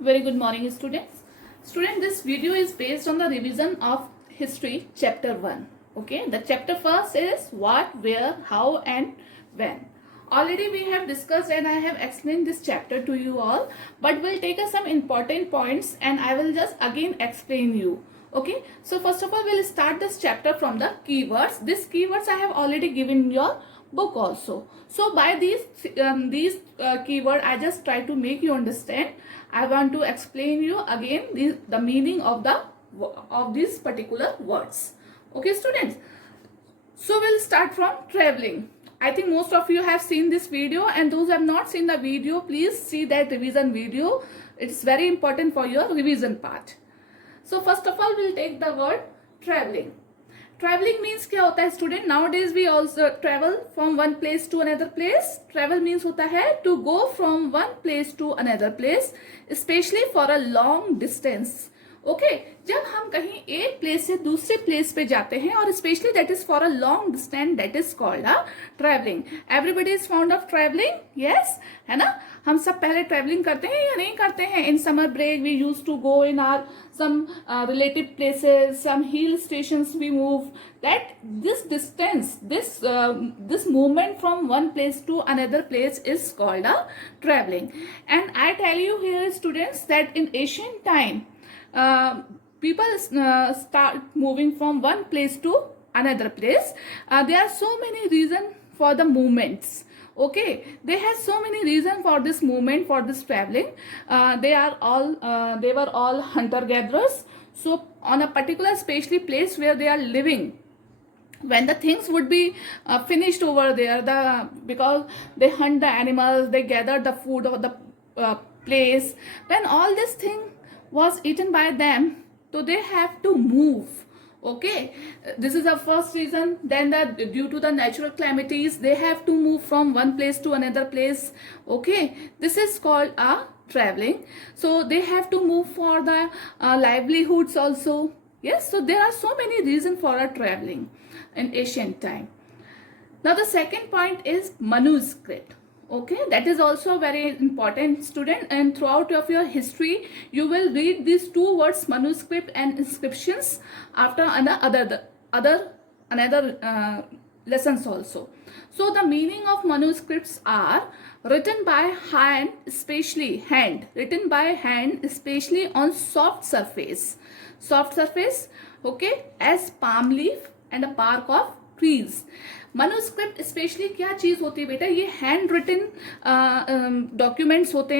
Very good morning, students. Student, this video is based on the revision of history chapter 1. Okay, the chapter first is what, where, how and when. Already we have discussed and I have explained this chapter to you all, but we'll take some important points and I will just again explain you. Okay, so first of all we'll start this chapter from the keywords. These keywords I have already given your book also. So by these keyword I just try to make you understand. I want to explain you again the meaning of these particular words. Okay, students. So we'll start from traveling. I think most of you have seen this video, and those who have not seen the video, please see that revision video. It's very important for your revision part. So first of all, we'll take the word traveling. Traveling means क्या होता है student? Nowadays we also travel from one place to another place. Travel means होता है to go from one place to another place, especially for a long distance. Okay जब हम कहीं एक place से दूसरे प्लेस पे जाते हैं और specially that is for a long distance, that is called a travelling. Everybody is found of travelling, yes है ना. हम सब पहले ट्रैवलिंग करते हैं या नहीं करते हैं? In summer break we use to go in our some relative places, some hill stations we move. That this distance, this movement from one place to another place is called a traveling. And I tell you here students that in ancient time people start moving from one place to another place. There are so many reasons for the movements. Okay, they have so many reasons for this movement, for this traveling. They were all hunter gatherers. So on a particular spatially place where they are living, when the things would be finished over there, because they hunt the animals, they gather the food of the place. When all this thing was eaten by them, so they have to move. Okay, this is the first reason. Then due to the natural calamities, they have to move from one place to another place. Okay, this is called a traveling. So they have to move for the livelihoods also. Yes, so there are so many reasons for a traveling in ancient time. Now the second point is manuscript. Okay, that is also very important student, and throughout of your history you will read these two words, manuscript and inscriptions, after another lessons also. So the meaning of manuscripts are written by hand, written by hand, especially on soft surface, okay, as palm leaf and a bark of trees. Manuscript specially क्या चीज होती है बेटा? ये hand written documents होते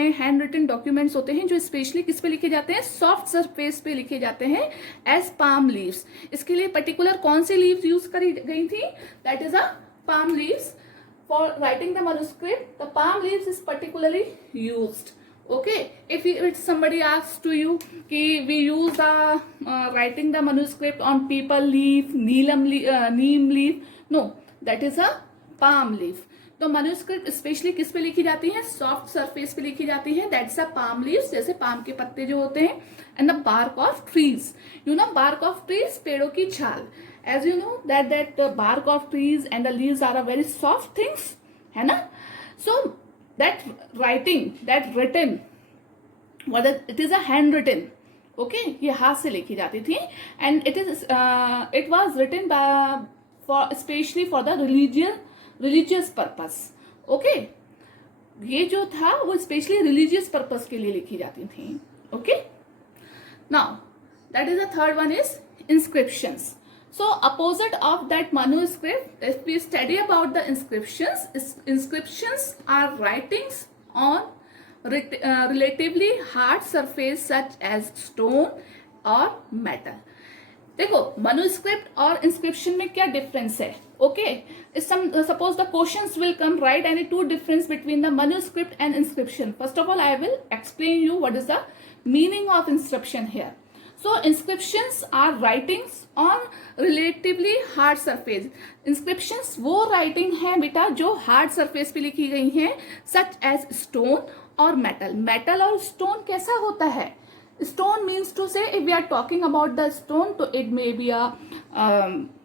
हैं, जो specially किस पे लिखे जाते हैं? सॉफ्ट सरफेस पे लिखे जाते हैं एज पाम लीव्स. इसके लिए पर्टिकुलर कौन सी लीव्स यूज करी गई थी? That is a palm leaves. For writing the manuscript the palm leaves is particularly used. Okay, if somebody asks to you कि we use the writing the manuscript on peepal leaf, neem leaf, no, that is a palm leaf. तो manuscript specially किस पे लिखी जाती है? Soft surface पे लिखी जाती है. दैट्स अ पाम लीव्स, जैसे पाम के पत्ते जो होते हैं. And the bark of trees, you know bark of trees, पेड़ों की छाल. As you know that bark of trees and the leaves are a very soft things, है ना. सो that writing, that written, it is a handwritten. Okay, ये हाथ से लिखी जाती थी. and it was written especially for the religious purpose. Okay, ये जो था वो स्पेशली रिलीजियस पर्पस के लिए लिखी जाती थी. Okay, now that is the third one is inscriptions. So opposite of that manuscript, if we study about the inscriptions are writings on relatively hard surface such as stone or metal. देखो manuscript और inscription में क्या difference है? Okay, suppose the questions will come, right, any two difference between the manuscript and inscription. First of all I will explain you what is the meaning of inscription here. So inscriptions are writings on relatively hard surface. Inscriptions वो writing है बेटा जो hard surface पे लिखी गई हैं, such as stone और metal. Metal और stone कैसा होता है? Stone means to say, if we are talking about the stone, तो it may be a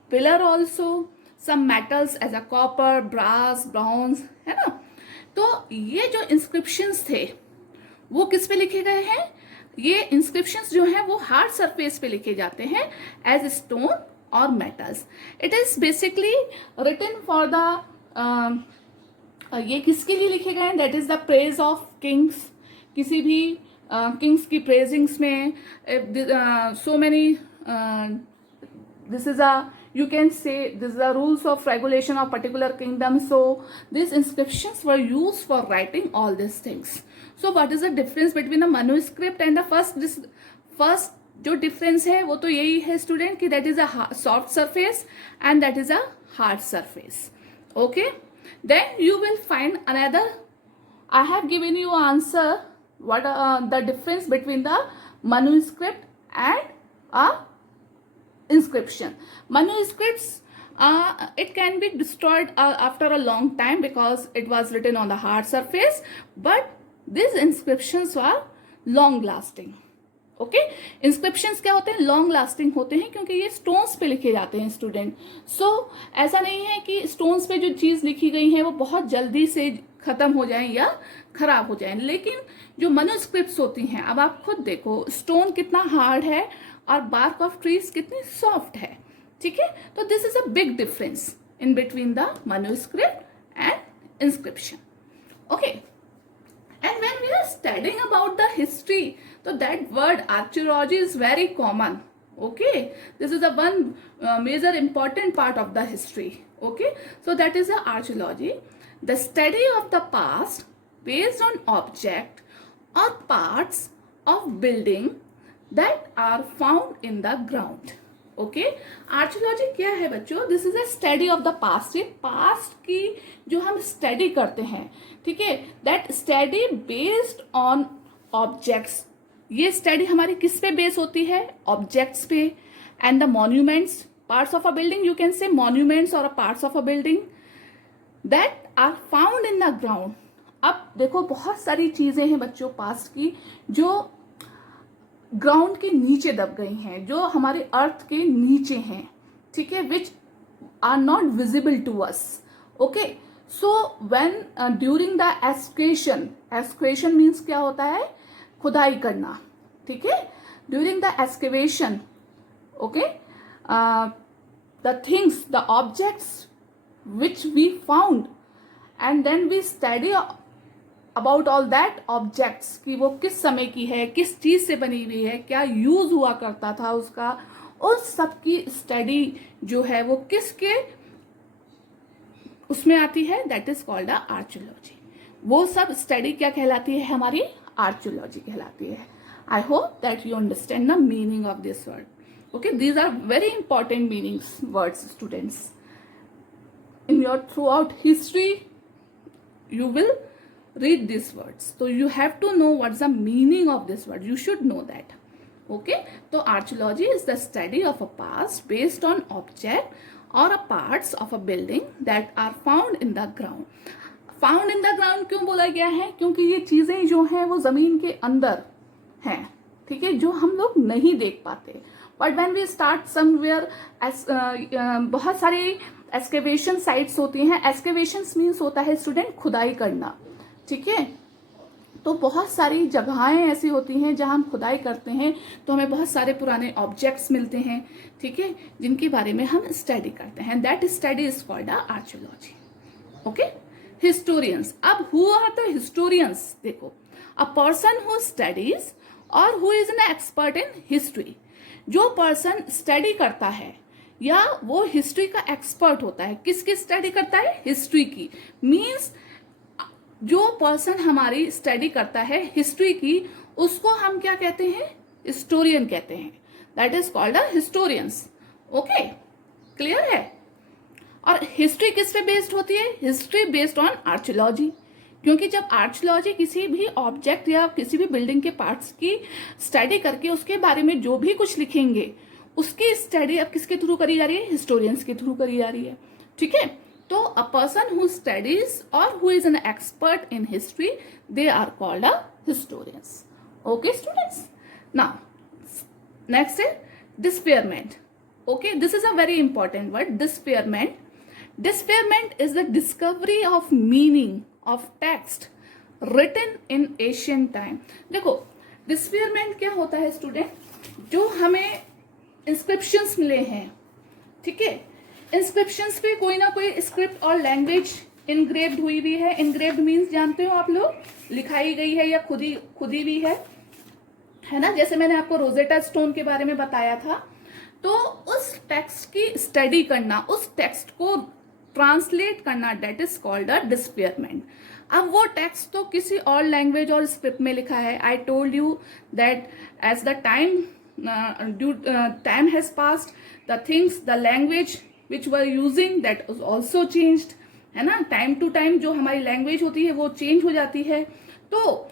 pillar also, some metals as a copper, brass, bronze, है ना. तो ये जो inscriptions थे वो किस पे लिखे गए हैं? ये इंस्क्रिप्शंस जो हैं वो हार्ड सरफेस पे लिखे जाते हैं एज स्टोन और metals. It is basically written for the ये किसके लिए लिखे गए हैं? That is the praise of kings. किसी भी किंग्स की प्रेजिंग्स में so many this is a, you can say this is the rules of regulation of particular kingdom. So these inscriptions were used for writing all these things. So what is the difference between the manuscript and the first जो difference है वो तो यही है student कि that is a soft surface and that is a hard surface. Okay, then you will find another. I have given you answer what the difference between the manuscript and a inscription. Manuscripts, it can be destroyed after a long time because it was written on the hard surface, but these inscriptions are long lasting. Okay, inscriptions क्या होते हैं? Long lasting होते हैं क्योंकि ये stones पे लिखे जाते हैं स्टूडेंट. सो ऐसा नहीं है कि स्टोन्स पे जो चीज लिखी गई है वो बहुत जल्दी से खत्म हो जाए या खराब हो जाए. लेकिन जो मैन्युस्क्रिप्ट्स होती हैं, अब आप खुद देखो स्टोन कितना हार्ड है और बार्क ऑफ ट्रीज कितनी सॉफ्ट है. ठीक है, तो this is a big difference in between the manuscript and inscription. Okay, and when we are studying about the history, so that word archaeology is very common. Okay, this is a one major important part of the history. Okay, so that is the archaeology, the study of the past based on object or parts of building that are found in the ground. Okay, archaeology क्या है बच्चों? This is a study of the past. ये past की जो हम study करते हैं, ठीक है, that study based on objects. ये स्टडी हमारी किस पे बेस होती है? ऑब्जेक्ट्स पे. And the monuments, parts of a building, you can say monuments और parts of a building that are found in the ground. अब देखो बहुत सारी चीजें हैं बच्चों पास्ट की जो ग्राउंड के नीचे दब गई हैं, जो हमारे अर्थ के नीचे हैं. ठीक है, which are not visible to us. Okay, so when during the excavation, excavation means क्या होता है? खुदाई करना. ठीक है, during the excavation, okay, the things, the objects which we found and then we study about all that objects कि वो किस समय की है, किस चीज से बनी हुई है, क्या यूज हुआ करता था उसका, उस सब की स्टडी जो है वो किसके उसमें आती है? That is called a archaeology. वो सब स्टडी क्या कहलाती है? हमारी आर्कियोलॉजी कहलाती है. I hope that you understand the meaning of this word. Okay, these are very important meanings words students. In your throughout history you will read these words, so you have to know what's the meaning of this word. You should know that. Okay, so archaeology is the study of a past based on object or a parts of a building that are found in the ground. Found in the ground क्यों बोला गया है? क्योंकि ये चीजें जो हैं वो जमीन के अंदर हैं. ठीक है, जो हम लोग नहीं देख पाते. But when we start somewhere, बहुत सारी एक्सकेवेशन साइट्स होती हैं. एक्सकेवेशन मीन्स होता है स्टूडेंट खुदाई करना. ठीक है, तो बहुत सारी जगहें ऐसी होती हैं जहां हम खुदाई करते हैं तो हमें बहुत सारे पुराने ऑब्जेक्ट्स मिलते हैं. ठीक है, जिनके बारे में हम स्टडी करते हैं. That study is called archaeology. Okay, historians. अब हु आर द हिस्टोरियंस? देखो, अ पर्सन हु स्टडीज और who is an expert in history. जो पर्सन स्टडी करता है या वो हिस्ट्री का एक्सपर्ट होता है. किसकी स्टडी करता है? हिस्ट्री की. मीन्स जो पर्सन हमारी स्टडी करता है हिस्ट्री की, उसको हम क्या कहते हैं? हिस्टोरियन कहते हैं. That is called a historians. Okay, clear है? और हिस्ट्री किस पे बेस्ड होती है? History based on archaeology. क्योंकि जब आर्कियोलॉजी किसी भी ऑब्जेक्ट या किसी भी बिल्डिंग के पार्ट्स की स्टडी करके उसके बारे में जो भी कुछ लिखेंगे, उसकी स्टडी अब किसके थ्रू करी जा रही है? हिस्टोरियंस के थ्रू करी जा रही है. ठीक है, तो अ पर्सन हु स्टडीज और who is an expert in history, they are called a historians. Okay students, now next है disfigurement. Okay, this is a very important word, disfigurement. Disfigurement is the discovery of meaning of text written in ancient time. देखो डिस्फियरमेंट क्या होता है student, जो हमें inscriptions मिले हैं, ठीक है, इंस्क्रिप्शंस पे कोई ना कोई स्क्रिप्ट और लैंग्वेज इनग्रेव्ड हुई भी है. इनग्रेव्ड मीन्स जानते हो आप लोग, लिखाई गई है या खुदी भी है ना. जैसे मैंने आपको रोजेटा स्टोन के बारे में बताया था. तो उस टेक्स्ट की स्टडी करना, उस टेक्स्ट को ट्रांसलेट करना, डेट इज कॉल्ड अ डिस्फियरमेंट. अब वो टेक्स्ट तो किसी और लैंग्वेज और स्क्रिप्ट में लिखा है. I told you that as the time has passed, the things, the language which were using that is also changed, है ना. टाइम टू टाइम जो हमारी लैंग्वेज होती है वो चेंज हो जाती है. तो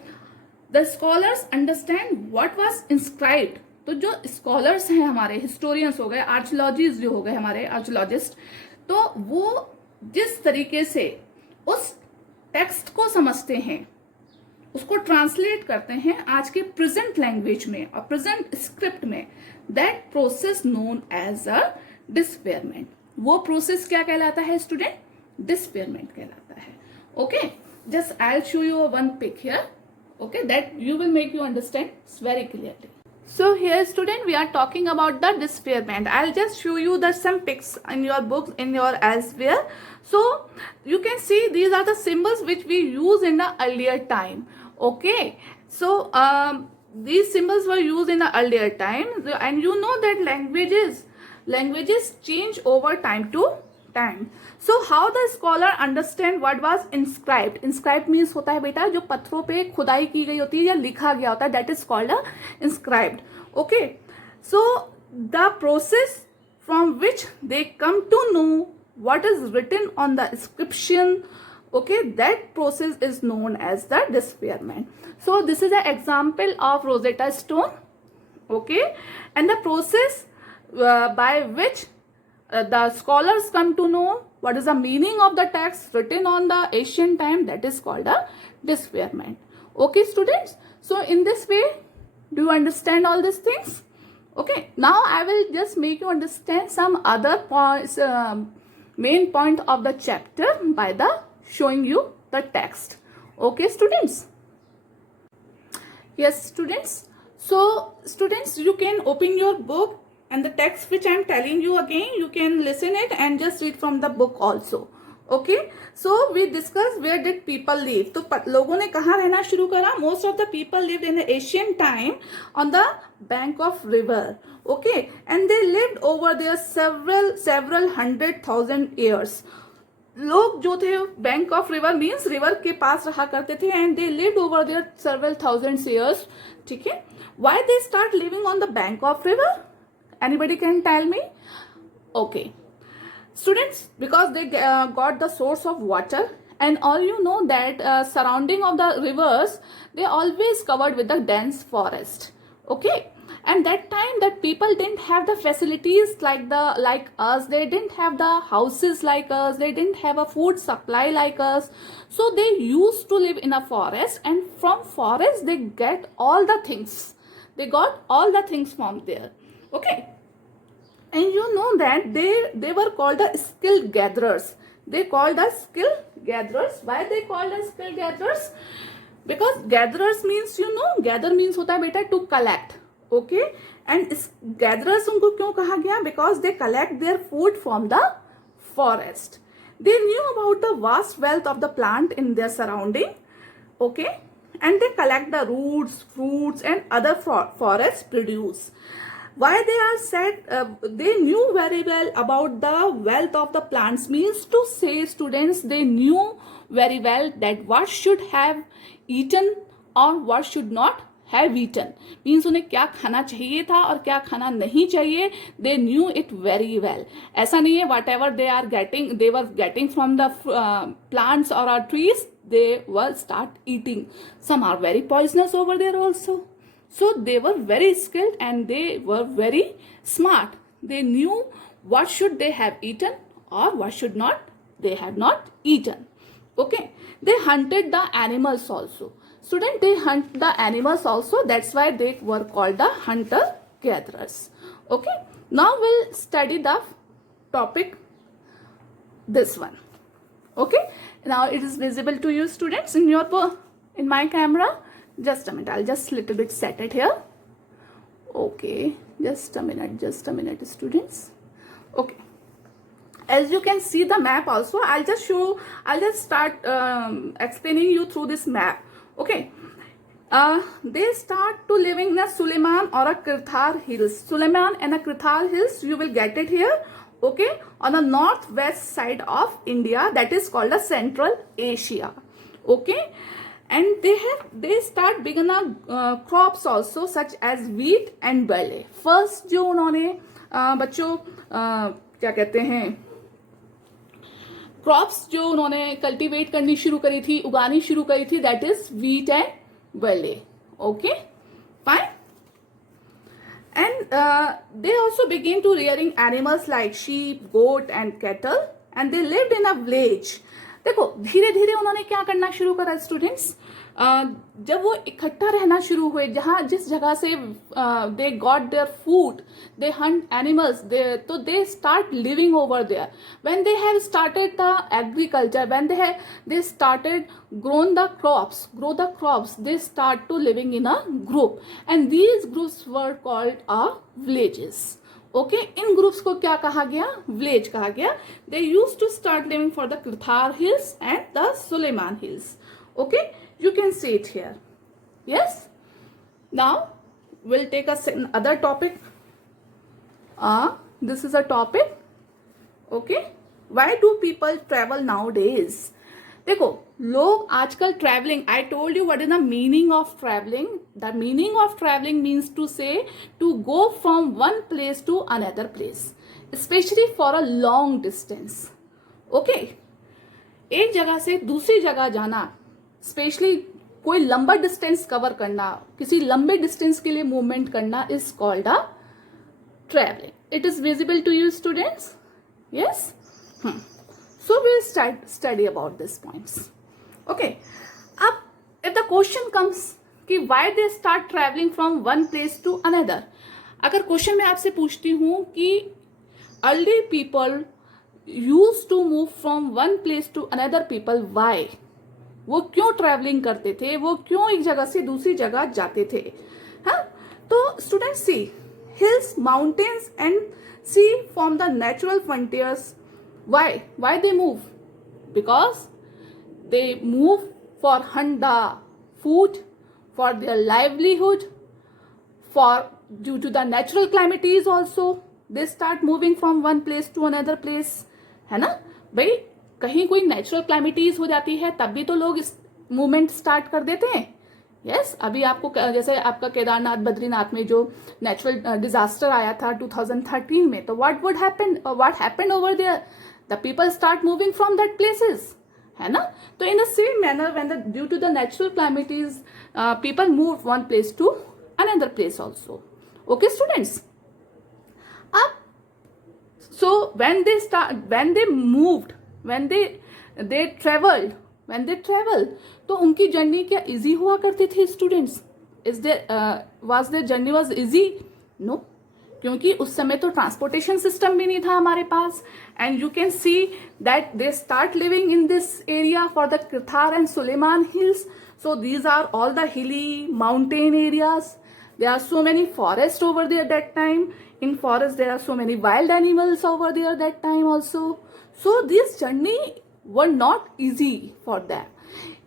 the scholars understand what was inscribed. तो जो स्कॉलर्स हैं हमारे, हिस्टोरियंस हो गए, आर्कियोलॉजिस्ट जो हो गए हमारे आर्कियोलॉजिस्ट, तो वो जिस तरीके से उस टेक्स्ट को समझते हैं, उसको ट्रांसलेट करते हैं आज के प्रेजेंट लैंग्वेज में और प्रेजेंट स्क्रिप्ट में, that process known as a disfigurement. वो प्रोसेस क्या कहलाता है स्टूडेंट? डिस्फियरमेंट कहलाता है. Okay, just I will show you one pic here, okay, that you will make you understand very clearly. So here student, we are talking about the disfigurement. I'll just show you the some pics in your books, in your elsewhere. So you can see these are the symbols which we use in the earlier time. Okay, so these symbols were used in the earlier time, and you know that languages change over time to time. So how the scholar understand what was inscribed? Inscribed means होता है बेटा जो पत्थरों पे खुदाई की गई होती है या लिखा गया होता है, that is called inscribed. Okay, so the process from which they come to know what is written on the inscription, okay, that process is known as the disfigurement. So this is an example of Rosetta Stone. Okay, and the process by which the scholars come to know what is the meaning of the text written on the ancient time, that is called a disfigurement. Okay students, so in this way, do you understand all these things? Okay, now I will just make you understand some other points, main point of the chapter by the showing you the text. Okay students? Yes students, so students, you can open your book, and the text which I am telling you again, you can listen it and just read from the book also. Okay, so we discuss where did people live. तो लोगों ने कहाँ रहना शुरू करा? Most of the people lived in the ancient time on the bank of river. Okay, and they lived over there several 100,000 years. लोग जो थे bank of river means river के पास रहा करते थे, and they lived over there several thousands years. ठीक है, why they start living on the bank of river? Anybody can tell me? Okay, students, because they got the source of water, and all you know that surrounding of the rivers, they always covered with the dense forest. Okay, and that time that people didn't have the facilities like us. They didn't have the houses like us. They didn't have a food supply like us. So they used to live in a forest, and from forest they get all the things. They got all the things from there. Okay, and you know that they were called the skill gatherers. They called the skill gatherers. Why they called the skill gatherers? Because gatherers means, you know, gather means होता है बेटा to collect. Okay, and gatherers उनको क्यों कहा गया? Because they collect their food from the forest. They knew about the vast wealth of the plant in their surrounding. Okay, and they collect the roots, fruits, and other forest produce. Why they are said they knew very well about the wealth of the plants means to say students, they knew very well that what should have eaten or what should not have eaten. Means उन्हें क्या खाना चाहिए था और क्या खाना नहीं चाहिए. They knew it very well. ऐसा नहीं है whatever they were getting from the plants or trees, they were start eating. Some are very poisonous over there also. So they were very skilled and they were very smart. They knew what should they have eaten or what should not they have not eaten. Okay, they hunted the animals also. Student, they hunt the animals also. That's why they were called the hunter gatherers. Okay, now we'll study the topic, this one. Okay, now it is visible to you students in your book. in my camera? Just a minute, I'll just little bit set it here. Okay, just a minute students. Okay, as you can see the map also, I'll just start explaining you through this map. Okay, they start to living in a Suleiman or a Kirthar hills. Suleiman and a Kirthar hills, you will get it here. Okay, on the northwest side of India, that is called a Central Asia. Okay, and they start begin crops also such as wheat and barley. First जो उन्होंने बच्चों क्या कहते हैं crops जो उन्होंने cultivate करनी शुरू करी थी, उगानी शुरू करी थी, that is wheat and barley. Okay, fine. And they also began to rearing animals like sheep, goat and cattle, and they lived in a village. देखो धीरे धीरे उन्होंने क्या करना शुरू करा स्टूडेंट्स, जब वो इकट्ठा रहना शुरू हुए, जहाँ जिस जगह से they got their food, they hunt animals, तो they start living over there. When they have started the agriculture, when they started grow the crops, they start to living in a group, and these groups were called villages. Okay, इन groups को क्या कहा गया? Village कहा गया. They use to start living for the Kirthar hills and the Sulaiman hills. Okay, you can see it here. Yes, now will take other topic. This is a topic. Okay, why do people travel nowadays? देखो लोग आजकल travelling, I told you what is the meaning of travelling. The meaning of travelling means to से to go from one place to another place, specially for a long distance. Okay, एक जगह से दूसरी जगह जाना, स्पेशली कोई लंबा distance cover करना, किसी लंबे डिस्टेंस के लिए मूवमेंट करना is called a travelling. It is visible to you students? Yes. So we'll study about these points. Okay. अब if the question comes कि why they start traveling from one place to another, अगर question मैं आपसे पूछती हूँ कि early people used to move from one place to another people, why? वो क्यों ट्रैवलिंग करते थे, वो क्यों एक जगह से दूसरी जगह जाते थे? हाँ, तो students see, hills, mountains and sea form the natural frontiers. Why they move? Because they move for hunt the food, for their livelihood, for due to the natural calamities also they start moving from one place to another place. है ना भाई, कहीं कोई natural calamities हो जाती है तब भी तो लोग इस मूवमेंट स्टार्ट कर देते हैं. यस, अभी आपको जैसे आपका केदारनाथ बद्रीनाथ में जो नेचुरल डिजास्टर आया था 2013 में, तो what happened over there? The people start moving from that places, है ना. तो in the same manner, when due to the natural calamities, people move one place to another place also. Okay, students. Up. So when they traveled, तो उनकी journey क्या easy हुआ करती थी students? was their journey was easy? No. क्योंकि उस समय तो ट्रांसपोर्टेशन सिस्टम भी नहीं था हमारे पास. And you can see that they start living in this area for the Kirthar and Sulaiman hills. So these are all the hilly mountain areas. There are so many forest over there that time. In forest there are so many wild animals over there that time also. So this journey were not easy for them.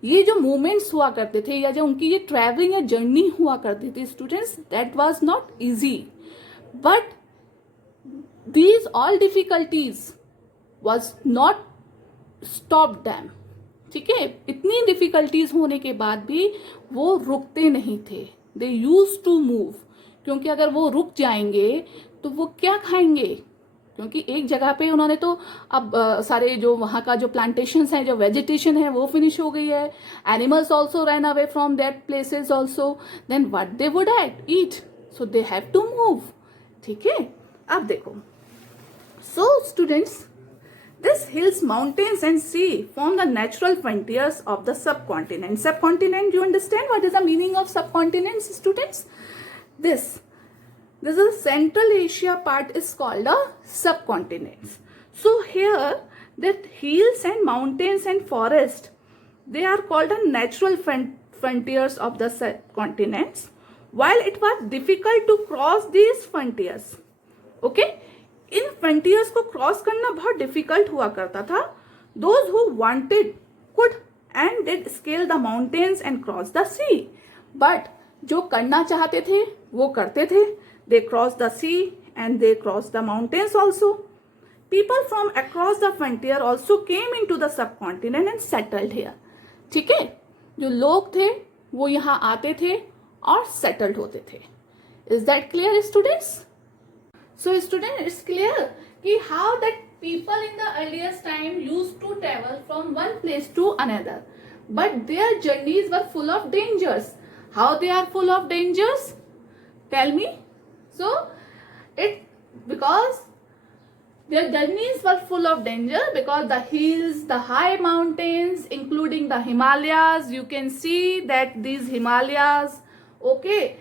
ये जो movements हुआ करते थे या जो उनकी ये travelling या जर्नी हुआ करती थी students, that was not easy. But these all difficulties was not stopped them. ठीक है, इतनी डिफिकल्टीज होने के बाद भी वो रुकते नहीं थे. They used to move. क्योंकि अगर वो रुक जाएंगे तो वो क्या खाएंगे? क्योंकि एक जगह पे उन्होंने तो अब सारे जो वहाँ का जो प्लांटेशंस हैं, जो वेजिटेशन है वो फिनिश हो गई है. Animals also run away from that places also. Then what they would eat, so they have to move. ठीक है, अब देखो. So students, this hills, mountains and sea form the natural frontiers of the subcontinent. Subcontinent, you understand what is the meaning of subcontinent students? This is Central Asia part is called a subcontinent. So here that hills and mountains and forest, they are called a natural frontiers of the subcontinents, while it was difficult to cross these frontiers. Okay, in frontiers को cross करना बहुत difficult हुआ करता था. Those who wanted could and did scale the mountains and cross the sea. But जो करना चाहते थे वो करते थे. They crossed the sea and they crossed the mountains also. People from across the frontier also came into the subcontinent and settled here. ठीक है, जो लोग थे वो यहाँ आते थे और settled होते थे. Is that clear, students? So, students, it's clear कि how that people in the earliest time used to travel from one place to another, but their journeys were full of dangers. How they are full of dangers? Tell me. So, because their journeys were full of danger, because the hills, the high mountains, including the Himalayas, you can see that these Himalayas, okay,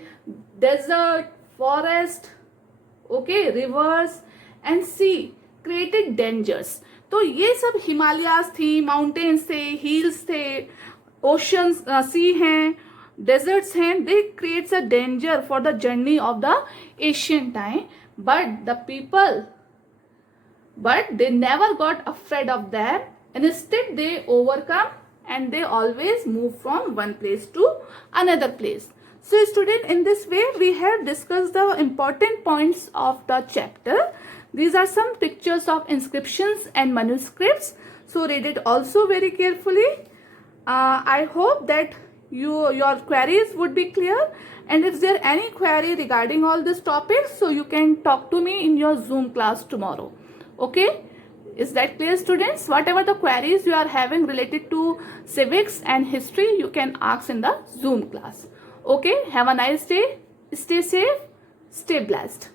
desert, forest, okay, rivers and sea created dangers. तो ये सब हिमालयाज थी, mountains थे, hills थे, oceans, सी हैं, deserts हैं. They creates a danger for the journey of the ancient time, but they never got afraid of them. Instead, they overcome and they always move from one place to another place. So, student, in this way, we have discussed the important points of the chapter. These are some pictures of inscriptions and manuscripts. So, read it also very carefully. I hope that your queries would be clear. And if there any query regarding all these topics, so you can talk to me in your Zoom class tomorrow. Okay, is that clear, students? Whatever the queries you are having related to civics and history, you can ask in the Zoom class. Okay, have a nice day, stay safe, stay blessed.